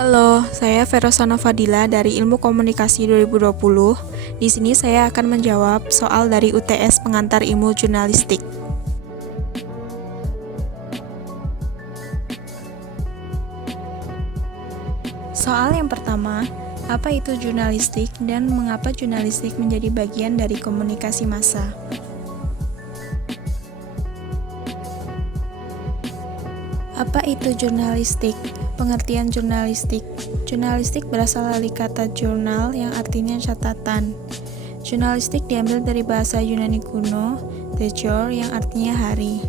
Halo, saya Verosana Fadila dari Ilmu Komunikasi 2020. Di sini saya akan menjawab soal dari UTS Pengantar Ilmu Jurnalistik. Soal yang pertama, apa itu jurnalistik dan mengapa jurnalistik menjadi bagian dari komunikasi massa? Apa itu jurnalistik? Pengertian jurnalistik. Jurnalistik berasal dari kata jurnal yang artinya catatan. Jurnalistik diambil dari bahasa Yunani kuno, dejor yang artinya hari,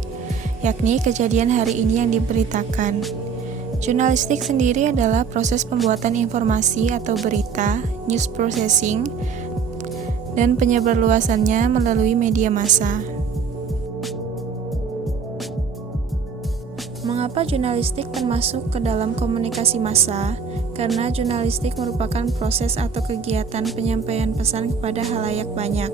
yakni kejadian hari ini yang diberitakan. Jurnalistik sendiri adalah proses pembuatan informasi atau berita, news processing, dan penyebarluasannya melalui media massa. Mengapa jurnalistik termasuk ke dalam komunikasi massa? Karena jurnalistik merupakan proses atau kegiatan penyampaian pesan kepada halayak banyak.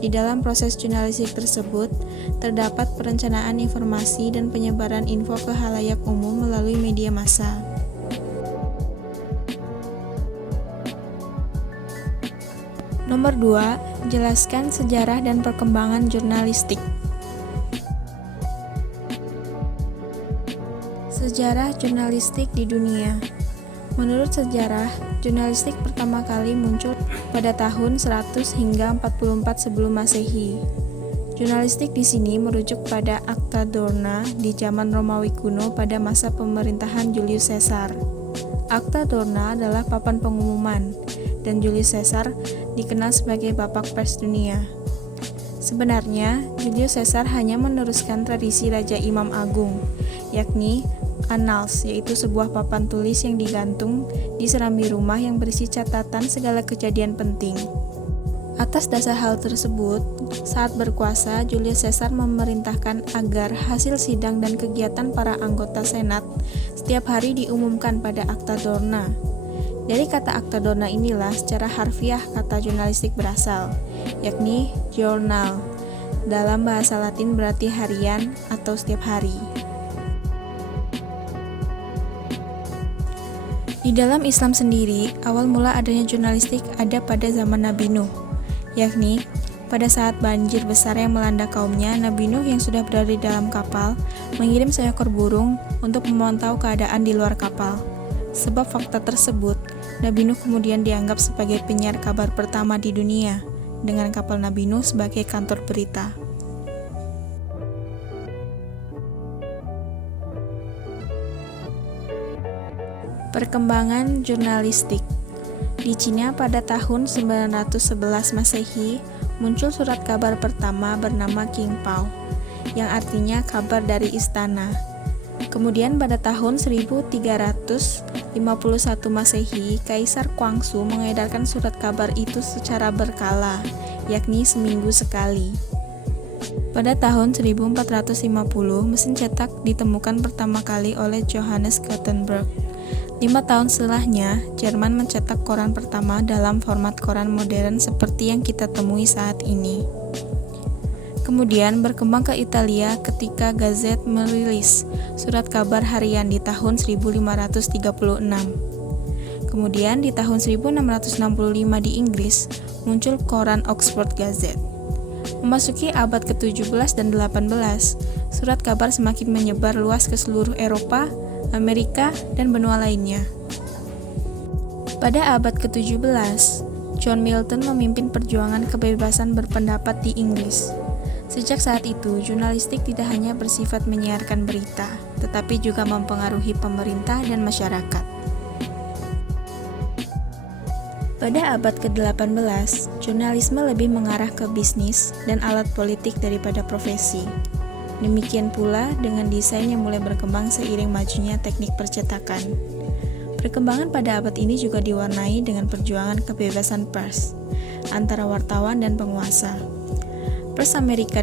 Di dalam proses jurnalistik tersebut, terdapat perencanaan informasi dan penyebaran info ke halayak umum melalui media massa. Nomor 2, jelaskan sejarah dan perkembangan jurnalistik. Sejarah jurnalistik di dunia. Menurut sejarah, jurnalistik pertama kali muncul pada tahun 100 hingga 44 sebelum Masehi. Jurnalistik di sini merujuk pada Akta Dorna di zaman Romawi kuno pada masa pemerintahan Julius Caesar. Akta Dorna adalah papan pengumuman, dan Julius Caesar dikenal sebagai bapak pers dunia. Sebenarnya, Julius Caesar hanya meneruskan tradisi Raja Imam Agung, yakni Annals, yaitu sebuah papan tulis yang digantung di serambi rumah yang berisi catatan segala kejadian penting. Atas dasar hal tersebut, saat berkuasa, Julius Caesar memerintahkan agar hasil sidang dan kegiatan para anggota Senat setiap hari diumumkan pada Akta Dorna. Dari kata Akta Dorna inilah secara harfiah kata jurnalistik berasal, yakni journal. Dalam bahasa Latin berarti harian atau setiap hari. Di dalam Islam sendiri, awal mula adanya jurnalistik ada pada zaman Nabi Nuh, yakni pada saat banjir besar yang melanda kaumnya, Nabi Nuh yang sudah berada di dalam kapal mengirim seekor burung untuk memantau keadaan di luar kapal. Sebab fakta tersebut, Nabi Nuh kemudian dianggap sebagai penyiar kabar pertama di dunia, dengan kapal Nabi Nuh sebagai kantor berita. Perkembangan jurnalistik. Di Cina pada tahun 911 Masehi, muncul surat kabar pertama bernama King Pao, yang artinya kabar dari istana. Kemudian pada tahun 1351 Masehi, Kaisar Guangxu mengedarkan surat kabar itu secara berkala, yakni seminggu sekali. Pada tahun 1450, mesin cetak ditemukan pertama kali oleh Johannes Gutenberg. 5 tahun setelahnya, Jerman mencetak koran pertama dalam format koran modern seperti yang kita temui saat ini. Kemudian berkembang ke Italia ketika Gazette merilis surat kabar harian di tahun 1536. Kemudian di tahun 1665 di Inggris, muncul koran Oxford Gazette. Memasuki abad ke-17 dan 18, surat kabar semakin menyebar luas ke seluruh Eropa, Amerika, dan benua lainnya. Pada abad ke-17, John Milton memimpin perjuangan kebebasan berpendapat di Inggris. Sejak saat itu, jurnalistik tidak hanya bersifat menyiarkan berita, tetapi juga mempengaruhi pemerintah dan masyarakat. Pada abad ke-18, jurnalisme lebih mengarah ke bisnis dan alat politik daripada profesi. Demikian pula dengan desain yang mulai berkembang seiring majunya teknik percetakan. Perkembangan pada abad ini juga diwarnai dengan perjuangan kebebasan pers antara wartawan dan penguasa. Pers Amerika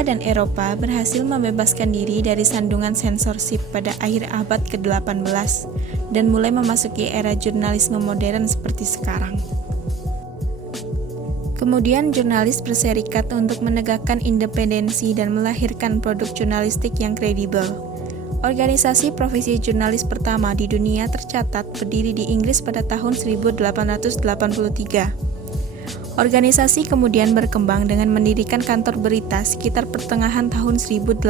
dan Eropa berhasil membebaskan diri dari sandungan sensorship pada akhir abad ke-18 dan mulai memasuki era jurnalisme modern seperti sekarang. Kemudian jurnalis berserikat untuk menegakkan independensi dan melahirkan produk jurnalistik yang kredibel. Organisasi profesi jurnalis pertama di dunia tercatat berdiri di Inggris pada tahun 1883. Organisasi kemudian berkembang dengan mendirikan kantor berita sekitar pertengahan tahun 1800.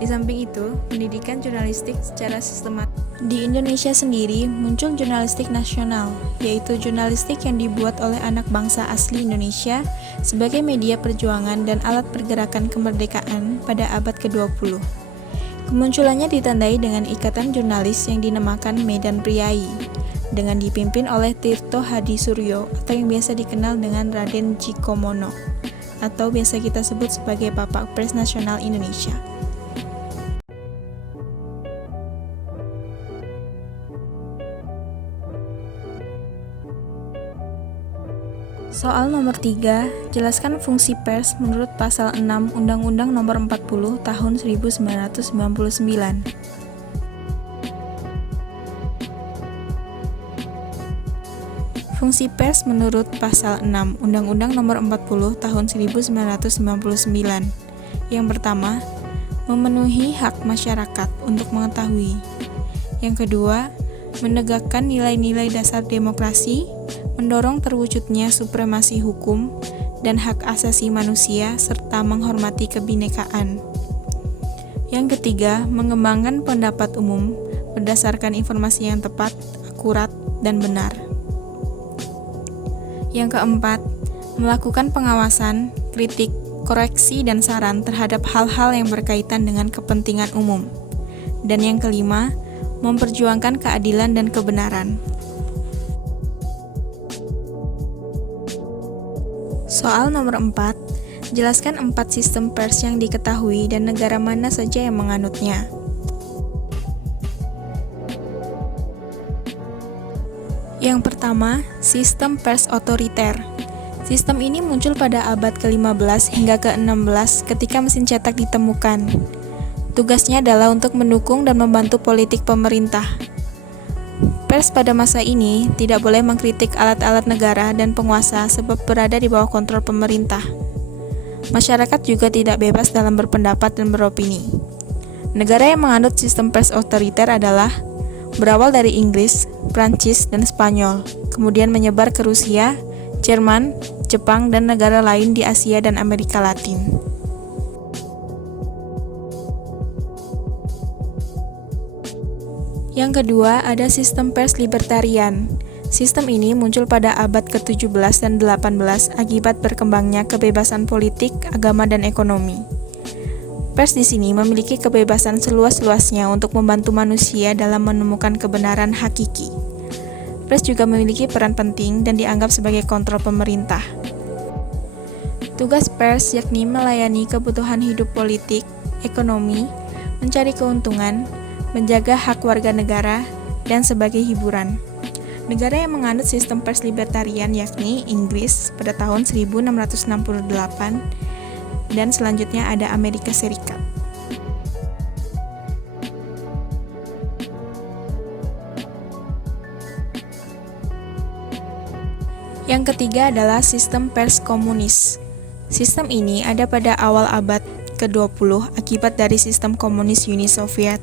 Di samping itu, pendidikan jurnalistik secara sistematis. Di Indonesia sendiri, muncul jurnalistik nasional, yaitu jurnalistik yang dibuat oleh anak bangsa asli Indonesia sebagai media perjuangan dan alat pergerakan kemerdekaan pada abad ke-20. Kemunculannya ditandai dengan ikatan jurnalis yang dinamakan Medan Priai, dengan dipimpin oleh Tirto Hadi Suryo atau yang biasa dikenal dengan Raden Djiko Mono, atau biasa kita sebut sebagai Bapak Pers Nasional Indonesia. Soal nomor 3, jelaskan fungsi pers menurut pasal 6 Undang-Undang Nomor 40 Tahun 1999. Fungsi pers menurut pasal 6 Undang-Undang Nomor 40 Tahun 1999. Yang pertama, memenuhi hak masyarakat untuk mengetahui. Yang kedua, menegakkan nilai-nilai dasar demokrasi, mendorong terwujudnya supremasi hukum dan hak asasi manusia, serta menghormati kebinekaan. Yang ketiga, mengembangkan pendapat umum berdasarkan informasi yang tepat, akurat, dan benar. Yang keempat, melakukan pengawasan, kritik, koreksi, dan saran terhadap hal-hal yang berkaitan dengan kepentingan umum. Dan yang kelima, memperjuangkan keadilan dan kebenaran. Soal nomor 4, jelaskan 4 sistem pers yang diketahui dan negara mana saja yang menganutnya. Yang pertama, sistem pers otoriter. Sistem ini muncul pada abad ke-15 hingga ke-16 ketika mesin cetak ditemukan. Tugasnya adalah untuk mendukung dan membantu politik pemerintah. Pers pada masa ini tidak boleh mengkritik alat-alat negara dan penguasa sebab berada di bawah kontrol pemerintah. Masyarakat juga tidak bebas dalam berpendapat dan beropini. Negara yang menganut sistem pers otoriter adalah berawal dari Inggris, Prancis, dan Spanyol, kemudian menyebar ke Rusia, Jerman, Jepang, dan negara lain di Asia dan Amerika Latin. Yang kedua, ada sistem pers libertarian. Sistem ini muncul pada abad ke-17 dan 18 akibat berkembangnya kebebasan politik, agama, dan ekonomi. Pers di sini memiliki kebebasan seluas-luasnya untuk membantu manusia dalam menemukan kebenaran hakiki. Pers juga memiliki peran penting dan dianggap sebagai kontrol pemerintah. Tugas pers yakni melayani kebutuhan hidup politik, ekonomi, mencari keuntungan, menjaga hak warga negara, dan sebagai hiburan. Negara yang menganut sistem pers libertarian yakni Inggris pada tahun 1668 dan selanjutnya ada Amerika Serikat. Yang ketiga adalah sistem pers komunis. Sistem ini ada pada awal abad ke-20 akibat dari sistem komunis Uni Soviet.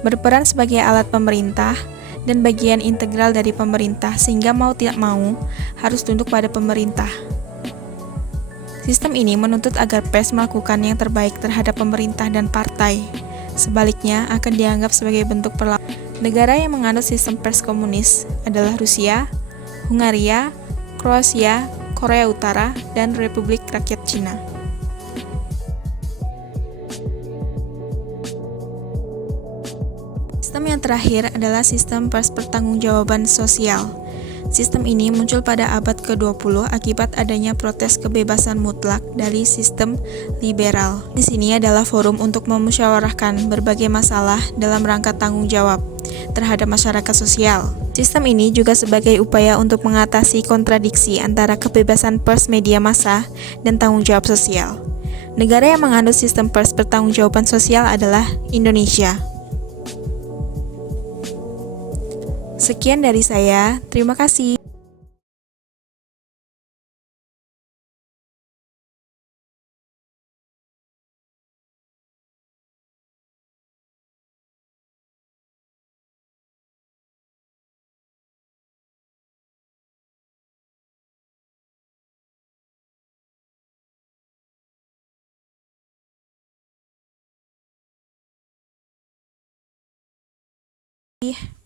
Berperan sebagai alat pemerintah dan bagian integral dari pemerintah sehingga mau tidak mau harus tunduk pada pemerintah. Sistem ini menuntut agar pers melakukan yang terbaik terhadap pemerintah dan partai. Sebaliknya akan dianggap sebagai bentuk perlawanan. Negara yang menganut sistem pers komunis adalah Rusia, Hungaria, Kroasia, Korea Utara, dan Republik Rakyat Cina. Sistem yang terakhir adalah sistem pers pertanggungjawaban sosial. Sistem ini muncul pada abad ke-20 akibat adanya protes kebebasan mutlak dari sistem liberal. Di sini adalah forum untuk memusyawarahkan berbagai masalah dalam rangka tanggung jawab terhadap masyarakat sosial. Sistem ini juga sebagai upaya untuk mengatasi kontradiksi antara kebebasan pers media massa dan tanggung jawab sosial. Negara yang menganut sistem pers pertanggungjawaban sosial adalah Indonesia. Sekian dari saya, terima kasih. kasih.